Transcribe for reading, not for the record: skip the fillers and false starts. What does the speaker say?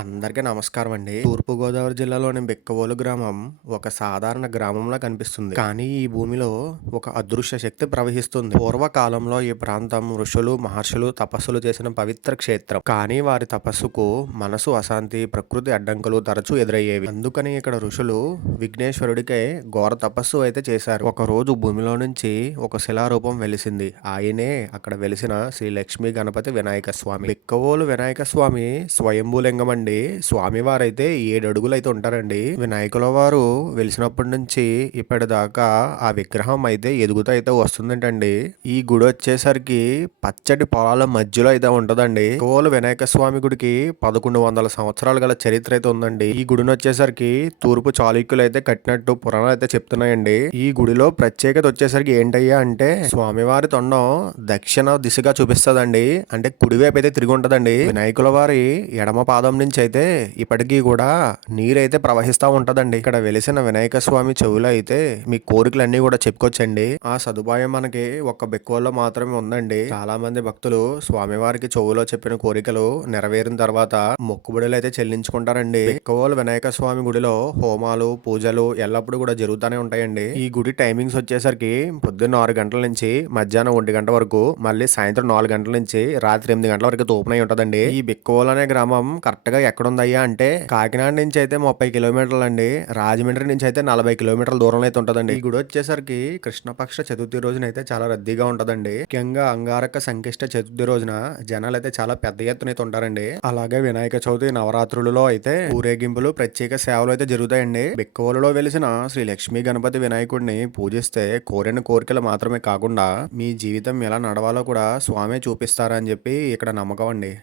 అందరికీ నమస్కారం అండి. తూర్పుగోదావరి జిల్లాలోని బిక్కవోలు గ్రామం ఒక సాధారణ గ్రామంలా కనిపిస్తుంది. కానీ ఈ భూమిలో ఒక అదృశ్య శక్తి ప్రవహిస్తుంది. పూర్వకాలంలో ఈ ప్రాంతం ఋషులు, మహర్షులు తపస్సులు చేసిన పవిత్ర క్షేత్రం. కానీ వారి తపస్సుకు మనసు అశాంతి, ప్రకృతి అడ్డంకులు తరచూ ఎదురయ్యేవి. అందుకని ఇక్కడ ఋషులు విఘ్నేశ్వరుడికే ఘోర తపస్సు అయితే చేశారు. ఒక రోజు భూమిలో నుంచి ఒక శిలారూపం వెలిసింది. ఆయనే అక్కడ వెలిసిన శ్రీ లక్ష్మీ గణపతి వినాయక స్వామి. బిక్కవోలు వినాయక స్వామి స్వయంభూలింగం అండి. స్వామివారైతే 7 అడుగులు అయితే ఉంటారండి. వినాయకుల వారు వెలిసినప్పటి నుంచి ఇప్పటిదాకా ఆ విగ్రహం అయితే ఎదుగుతూ అయితే వస్తుందంటండి. ఈ గుడి వచ్చేసరికి పచ్చటి పొలాల మధ్యలో అయితే ఉంటదండి. బిక్కవోలు వినాయక స్వామి గుడికి 1100 సంవత్సరాలు గల చరిత్ర అయితే ఉందండి. ఈ గుడిని వచ్చేసరికి తూర్పు చాళుక్యులు అయితే కట్టినట్టు పురాణాలు అయితే చెప్తున్నాయండి. ఈ గుడిలో ప్రత్యేకత వచ్చేసరికి ఏంటయ్యా అంటే స్వామివారి తొండం దక్షిణ దిశగా చూపిస్తదండి. అంటే కుడివైపు అయితే తిరిగి ఉంటదండి. వినాయకుల వారి ఎడమ పాదం నుంచి అయితే ఇప్పటికీ కూడా నీరైతే ప్రవహిస్తూ ఉంటదండి. ఇక్కడ వెలిసిన వినాయక స్వామి చెవులో అయితే మీ కోరికలన్నీ కూడా చెప్పుకోవచ్చండి. ఆ సదుపాయం మనకి ఒక్క బిక్కవోల్లో మాత్రమే ఉందండి. చాలా మంది భక్తులు స్వామివారికి చెవులో చెప్పిన కోరికలు నెరవేరిన తర్వాత మొక్కుబడులు అయితే చెల్లించుకుంటారండి. బిక్కవోలు వినాయక స్వామి గుడిలో హోమాలు, పూజలు ఎల్లప్పుడూ కూడా జరుగుతూనే ఉంటాయండి. ఈ గుడి టైమింగ్స్ వచ్చేసరికి పొద్దున్న 6 గంటల నుంచి మధ్యాహ్నం 1 గంట వరకు, మళ్ళీ సాయంత్రం 4 గంటల నుంచి రాత్రి 8 గంటల వరకు ఓపెన్ అయి ఉంటదండి. ఈ బిక్కవోలు అనే గ్రామం కరెక్ట్ గా ఎక్కడుందయ్యా అంటే కాకినాడ నుంచి అయితే 30 కిలోమీటర్లు అండి. రాజమండ్రి నుంచి అయితే 40 కిలోమీటర్ల దూరంలో అయితే ఉంటదండి. ఈ గుడి వచ్చేసరికి కృష్ణపక్ష చతుర్థి రోజున అయితే చాలా రద్దీగా ఉంటదండి. ముఖ్యంగా అంగారక సంకష్ట చతుర్థి రోజున జనాలు అయితే చాలా పెద్ద ఎత్తున అయితే ఉంటారండి. అలాగే వినాయక చవితి, నవరాత్రులలో అయితే ఊరేగింపులు, ప్రత్యేక సేవలు అయితే జరుగుతాయండి. బిక్కవోలులో వెలిసిన శ్రీ లక్ష్మీ గణపతి వినాయకుడిని పూజిస్తే కోరిన కోరికలు మాత్రమే కాకుండా మీ జీవితం ఎలా నడవాలో కూడా స్వామి చూపిస్తారని చెప్పి ఇక్కడ నమ్మకం అండి.